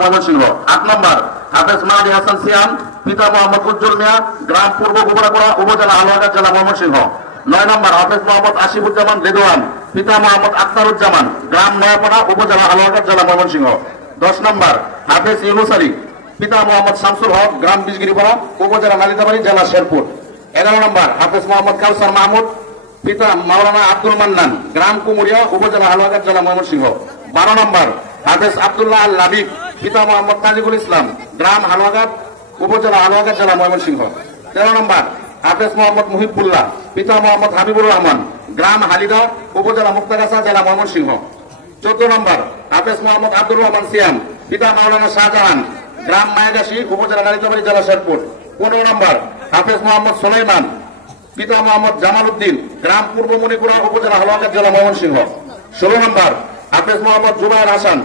ময়মনসিংহ। 8 নম্বর হাফেজ মাহদি হাসান সিয়াম, পিতা মোহাম্মদ উজ্জ্বল মিয়া, গ্রাম পূর্ব গোবরাপাড়া, উপজেলা হালুয়াঘাট, জেলা ময়মনসিংহ। 9 নম্বর হাফেজ মোহাম্মদ আসিফুজ্জামান রেদওয়ান, পিতা মোহাম্মদ আখতারুজ্জামান, গ্রাম নয়াপাড়া, উপজেলা হালুয়াঘাট, জেলা ময়মনসিংহ। 10 নম্বর হাফেজ ইউনুস আলী, পিতা মোহাম্মদ শামসুল হক, গ্রাম বিজগিরিপাড়া, উপজেলা নালিতাবাড়ি, জেলা শেরপুর। 11 নম্বর হাফেজ মোহাম্মদ কাউসার মাহমুদ, পিতা মাওলানা আব্দুল মান্নান, গ্রাম কুমুরিয়া, উপজেলা হালুয়াঘাট, জেলা ময়মনসিংহ। 12 নম্বর হাফেজ আব্দুল্লাহ আল লাবিব, পিতা মোহাম্মদ তাজিবুল ইসলাম, গ্রাম হালুয়াঘাট, উপজেলা হালুয়াঘাট, জেলা ময়মনসিংহ। 13 নম্বর হাফেজ মোহাম্মদ মুহিবুল্লাহ, পিতা মোহাম্মদ হাবিবুর রহমান, গ্রাম হালিদা, উপজেলা মুক্তাগাছা, জেলা ময়মনসিংহ। 14 নম্বর হাফেজ মোহাম্মদ আব্দুর রহমান সিয়াম, পিতা মাওলানা শাহজাহান, গ্রাম মায়াগাছি, উপজেলা নালিতাবাড়ি, জেলা শেরপুর। 15 নম্বর হাফেজ মোহাম্মদ সুলাইমান, পিতা মোহাম্মদ জামাল উদ্দিন, গ্রাম পূর্ব মণিপুরা, উপজেলা হালুয়াঘাট, জেলা ময়মনসিংহ। 16 নম্বর হাফেজ মোহাম্মদ জুবায়ের হাসান,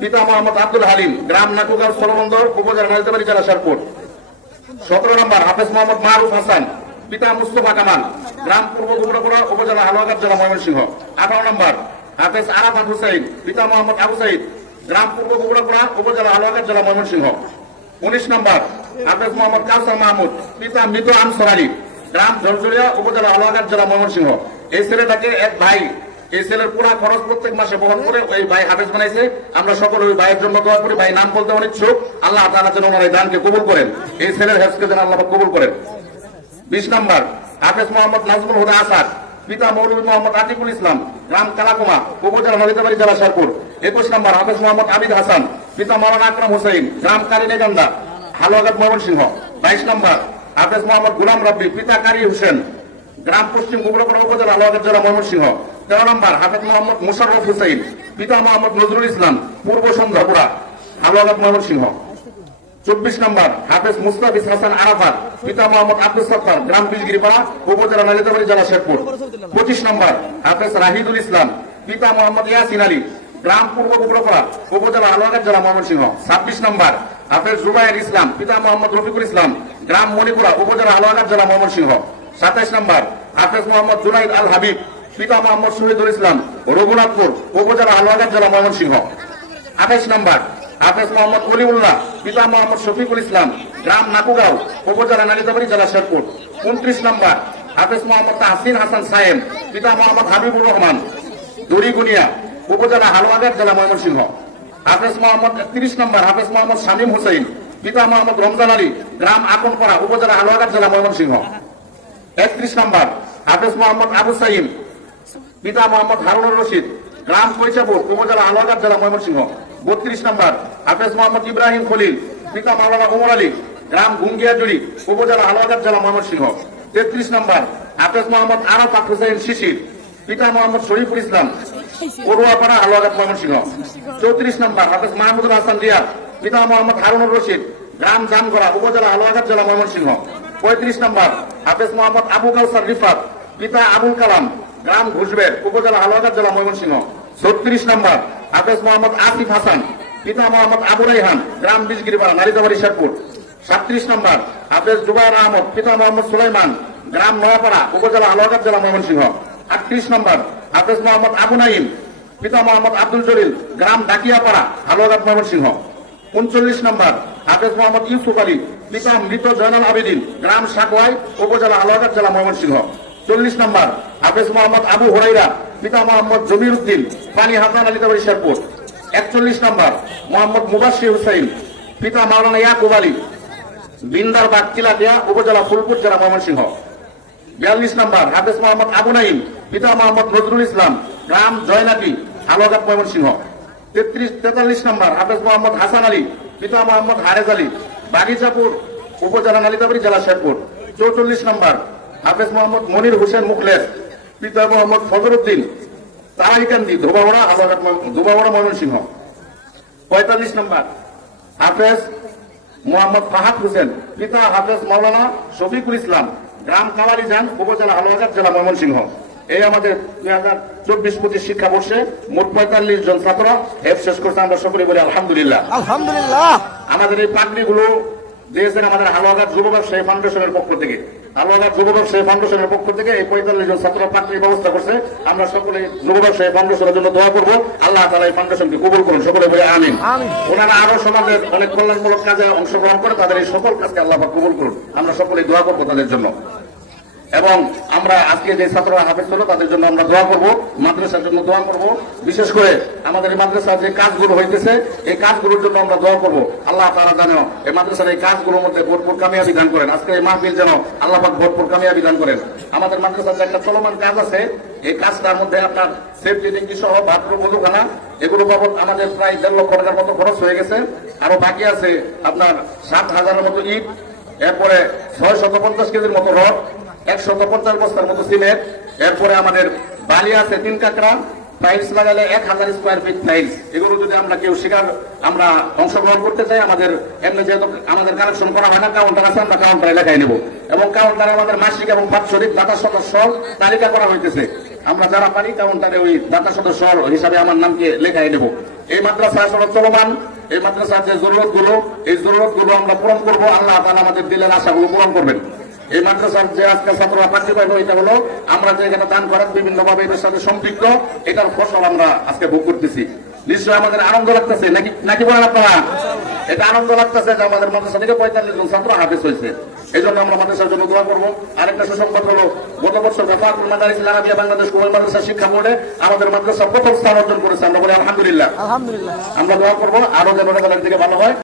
পিতা মোহাম্মদ আব্দুল হালিম, গ্রাম নাকুগাঁও, স্থলবন্দর, উপজেলা নালিতাবাড়ি, জেলা শেরপুর। 17 নম্বর হাফেজ মোহাম্মদ মারুফ হাসান, পিতা মুস্তফা কামাল, গ্রাম পূর্ব গোবরাপাড়া, উপজেলা হালুয়াঘাট, জেলা ময়মনসিংহ। 18 নম্বর হাফেজ আরাফাত হুসাইন, পিতা মোহাম্মদ আবু সাইদ, গ্রাম পূর্ব গোবরাপাড়া, উপজেলা হালুয়াঘাট, জেলা ময়মনসিংহ। 19 নম্বর হাফেজ মোহাম্মদ কাউসার মাহমুদ, পিতা মৃত আনসার আলী, গ্রাম ঝরঝরিয়া, উপজেলা হালুয়াঘাট, জেলা ময়মনসিংহ। এই ছেলেটাকে এক ভাই, এই ছেলের পুরা খরচ প্রত্যেক মাসে বহন করে ওই ভাই হাফেজ বানাইছে। আমরা সকলে ওই ভাইয়ের জন্য দোয়া করি। ভাই নাম বলতে অনিচ্ছুক, আল্লাহ তাআলা যেন ওনার এই দানকে কবুল করেন, এই ছেলের হেফজকে যেন আল্লাহ কবুল করেন। 20 নম্বর হাফেজ মোহাম্মদ নাজমুল হুদা আসাদ, পিতা মৌলভী মোহাম্মদ আতিকুল ইসলাম, গ্রাম কালাকুমা, উপজেলা নালিতাবাড়ি, জেলা শেরপুর। 21 নম্বর হাফেজ মোহাম্মদ আবিদ হাসান, পিতা মাওলানা আকরাম হোসেন, গ্রাম কারিনেগান্দা, হালুয়াঘাট, ময়মনসিংহ। 22 নম্বর হাফেজ মোহাম্মদ গুলাম রাব্বি, পিতা কারি হোসেন, গ্রাম পশ্চিম গোবরাপাড়া, উপজেলা হালুয়াঘাট, জেলা ময়মনসিংহ। 13 নম্বর হাফেজ মোহাম্মদ মুশাররফ হোসেন, পিতা মোহাম্মদ নজরুল ইসলাম, পূর্ব সন্ধ্যাপুরা, হালুয়াঘাট, ময়মনসিংহ। 24 নম্বর হাফেজ মুস্তাফিজ হাসান আরাফাত, পিতা মোহাম্মদ আব্দুল সত্তার, গ্রাম বিজগিরিপাড়া, উপজেলা নালিতাবাড়ি, জেলা শেরপুর। 25 নম্বর হাফেজ রাহিদুল ইসলাম, পিতা মোহাম্মদ ইয়াসিন আলী, গ্রাম পূর্ব গোবরাপাড়া, উপজেলা হালুয়াঘাট, জেলা ময়মনসিংহ। 26 নম্বর হাফেজ জুবায়ের ইসলাম, পিতা মোহাম্মদ রফিকুল ইসলাম, গ্রাম মণিপুরা, উপজেলা হালুয়াঘাট, জেলা ময়মনসিংহ। 27 নম্বর হাফেজ মোহাম্মদ জুনাইদ আল হাবিব, পিতা মোহাম্মদ শহীদুল ইসলাম, রঘুনাথপুর, উপজেলা হালুয়াঘাট, জেলা ময়মনসিংহ। 28 নম্বর হাফেজ মোহাম্মদ অলিউল্লাহ, পিতা মোহাম্মদ শফিকুল ইসলাম, গ্রাম নাকুগাঁও, উপজেলা নালিতাবাড়ি, জেলা শেরপুর। 29 নম্বর হাফেজ মোহাম্মদ তাহসিন হাসান সায়েম, পিতা মোহাম্মদ হাবিবুর রহমান, দড়িগুনিয়া, উপজেলা হালুয়াঘাট, জেলা ময়মনসিংহ। হাফেজ মোহাম্মদ 30 নম্বর হাফেজ মোহাম্মদ শামীম হোসেন, পিতা মোহাম্মদ রমজান আলী, গ্রাম আকনপাড়া, উপজেলা হালুয়াঘাট, জেলা ময়মনসিংহ। 31 নম্বর হাফেজ মোহাম্মদ আবু সাইম, পিতা মোহাম্মদ হারুনুর রশিদ, গ্রাম কৈচাপুর, উপজেলা হালুয়াঘাট, জেলা ময়মনসিংহ। 32 নম্বর হাফেজ মোহাম্মদ ইব্রাহিম খলিল, পিতা মাওলানা ওমর আলী, গ্রাম গুঙ্গিয়াজুড়ি, উপজেলা হালুয়াঘাট, জেলা ময়মনসিংহ। 33 নম্বর হাফেজ মোহাম্মদ আরাফাত হুসাইন শিশির, পিতা মোহাম্মদ শরীফুল ইসলাম, পড়ুয়াপাড়া, হালুয়াঘাট, ময়মনসিংহ। 34 নম্বর হাফেজ মাহমুদুল হাসান রিয়াদ, পিতা মোহাম্মদ হারুনুর রশিদ, গ্রাম জামগড়া, উপজেলা হালুয়াঘাট, জেলা ময়মনসিংহ। 35 নম্বর হাফেজ মোহাম্মদ আবু কাউসার রিফাত, পিতা আবুল কালাম, গ্রাম ঘুষবের, উপজেলা হালুয়াঘাট, জেলা ময়মনসিংহ। 36 নম্বর হাফেজ মোহাম্মদ আসিফ হাসান, পিতা মোহাম্মদ আবু রাইহান, গ্রাম বিজগিরিপাড়া, নালিতাবাড়ি, শেরপুর। 37 নম্বর হাফেজ জুবায়ের আহমদ, পিতা মোহাম্মদ সুলাইমান, গ্রাম নয়াপাড়া, উপজেলা হালুয়াঘাট, জেলা ময়মনসিংহ। 38 নম্বর হাফেজ মোহাম্মদ আবু নাইম, পিতা মোহাম্মদ আব্দুল জলিল, গ্রাম ডাকিয়াপাড়া, হালুয়াঘাট, ময়মনসিংহ। 39 নম্বর হাফেজ মোহাম্মদ ইউসুফ আলী, পিতা মৃত জয়নাল আবেদিন, গ্রাম সাকওয়াই, উপজেলা হালুয়াঘাট, জেলা ময়মনসিংহ। 40 নম্বর হাফেজ মোহাম্মদ আবু হুরাইরা, পিতা মোহাম্মদ জমির উদ্দিন, পানিহাটা, নালিতাবাড়ি, শেরপুর। 41 নম্বর মোহাম্মদ মুবাশশির হুসাইন, পিতা মাওলানা ইয়াকুব আলী, বিন্দারবাগ, তিলাটিয়া, উপজেলা ফুলপুর, জেলা ময়মনসিংহ। 42 নম্বর হাফেজ মোহাম্মদ আবু নাইম, পিতা মোহাম্মদ নজরুল ইসলাম, গ্রাম জয়নাটি, হালুয়াঘাট, ময়মনসিংহ। 43 নম্বর হাফেজ মোহাম্মদ হাসান আলী, পিতা মোহাম্মদ হারেজ আলী, বাগিচাপুর, উপজেলা নালিতাবাড়ি, জেলা শেরপুর। 44 নম্বর হাফেজ মোহাম্মদ মনির হোসেন মুখলেস, পিতা মোহাম্মদ ফজরউদ্দিন, তারাইকান্দি, ধোবাওড়া, হালুয়াঘাট, ধোবাওড়া, ময়মনসিংহ। 45 নম্বর হাফেজ মোহাম্মদ ফাহাদ হোসেন, পিতা হাফেজ মাওলানা শফিকুল ইসলাম, গ্রাম কাওয়ালিজান, উপজেলা হালুয়াঘাট, জেলা ময়মনসিংহ। এই আমাদের 2024-25 শিক্ষাবর্ষে মোট 45 জন ছাত্র হেফজ শেষ করছে। আমরা সকলে বলি আলহামদুলিল্লাহ, আলহামদুলিল্লাহ। আমাদের এই পাগড়িগুলো দিয়েছেন আমাদের হালুয়াঘাট যুব ব্যবসায়ী ফাউন্ডেশনের পক্ষ থেকে। আল্লাহবাদ যুব ব্যবসায়ী ফাউন্ডেশনের পক্ষ থেকে এই 45 জন ছাত্র প্রার্থীর ব্যবস্থা করছে। আমরা সকলে যুব ব্যবসায়ী ফাউন্ডেশনের জন্য দোয়া করবো, আল্লাহ তাআলা এই ফাউন্ডেশনকে কবুল করুন, সকলে বলে আমিন। ওনারা আরো সমাজের অনেক কল্যাণমূলক কাজে অংশগ্রহণ করে তাদের এই সকল কাজকে আল্লাহ পাক কবুল করুন। আমরা সকলে দোয়া করবো তাদের জন্য। এবং আমরা আজকে যে ছাত্ররা হাফেজ হলো তাদের জন্য আমরা দোয়া করব, মাদ্রাসার জন্য দোয়া করব। বিশেষ করে আমাদের এই মাদ্রাসার যে কাজগুলো হইতেছে এই কাজগুলোর জন্য আমরা দোয়া করব। আল্লাহ তাআলা যেন এই মাদ্রাসার এই কাজগুলোর মধ্যে ভরপুর কামিয়াবি দান করেন। আজকে এই মাহফিল যেন আল্লাহ পাক ভরপুর কামিয়াবি দান করেন। আমাদের মাদ্রাসার যে একটা চলমান কাজ আছে, এই কাজটার মধ্যে আপনার সেফটি ট্যাঙ্কি সহ বাথরুম, ওযুখানা, এগুলো বাবদ আমাদের প্রায় 1.5 লক্ষ টাকার মতো খরচ হয়ে গেছে। আরো বাকি আছে আপনার 7,000-এর মতো ইট, এরপরে 650 কেজির মতো রড, 150 বস্তার মতো সিমেন্ট, এরপরে আমাদের বালি আছে 3 কাকড়া, টাইলস লাগালে 1000 স্কয়ার ফিট টাইলস। এগুলো যদি আমরা কেউ আমরা অংশগ্রহণ করতে চাই, আমাদের এমনি যেহেতু আমাদের কালেকশন করা হয় না, কাউন্টার আছে, আমরা কাউন্টারে লেখাই নেব। এবং কাউন্টারে আমাদের মাসিক এবং বাৎসরিক দাতা সদস্য তালিকা করা হইতেছে। আমরা যারা পারি কাউন্টারে ওই দাতা সদস্য হিসাবে আমার নামকে লেখাই নেব। এই মাদ্রাসা আসলে চলমান, এই মাদ্রাসার যে জরুরতগুলো, এই জরুরতগুলো আমরা পূরণ করবো। আল্লাহ তাআলা আমাদের দিলের আশাগুলো পূরণ করবেন। এই মাদ্রাসার যে আজকে ছাত্ররা প্রার্থী পাইল, এটা হলো আমরা যে এখানে দান করেন বিভিন্ন ভাবে এদের সাথে সম্পৃক্ত, এটার ফসল আমরা আজকে ভোগ করতেছি। নিশ্চয়ই আমাদের আনন্দ লাগতেছে, নাকি বলেন আপনারা? এটা আনন্দ লাগতেছে যে আমাদের মাদ্রাসা থেকে 45 জন ছাত্র হাফেজ হয়েছে। এই জন্য আমরা মাদ্রাসার জন্য দোয়া করবো। আরেকটা সুসংবাদ হলো, গত বছর ফাকুল মাদারিস আল-আরাবিয়া বাংলাদেশ কুমিল্লা মাদ্রাসা শিক্ষা বোর্ডে আমাদের মাদ্রাসা প্রথম স্থান অর্জন করেছে। আমরা বলি আলহামদুলিল্লাহ। আমরা দোয়া করবো আরো যেন রেজাল্টের দিকে ভালো হয়।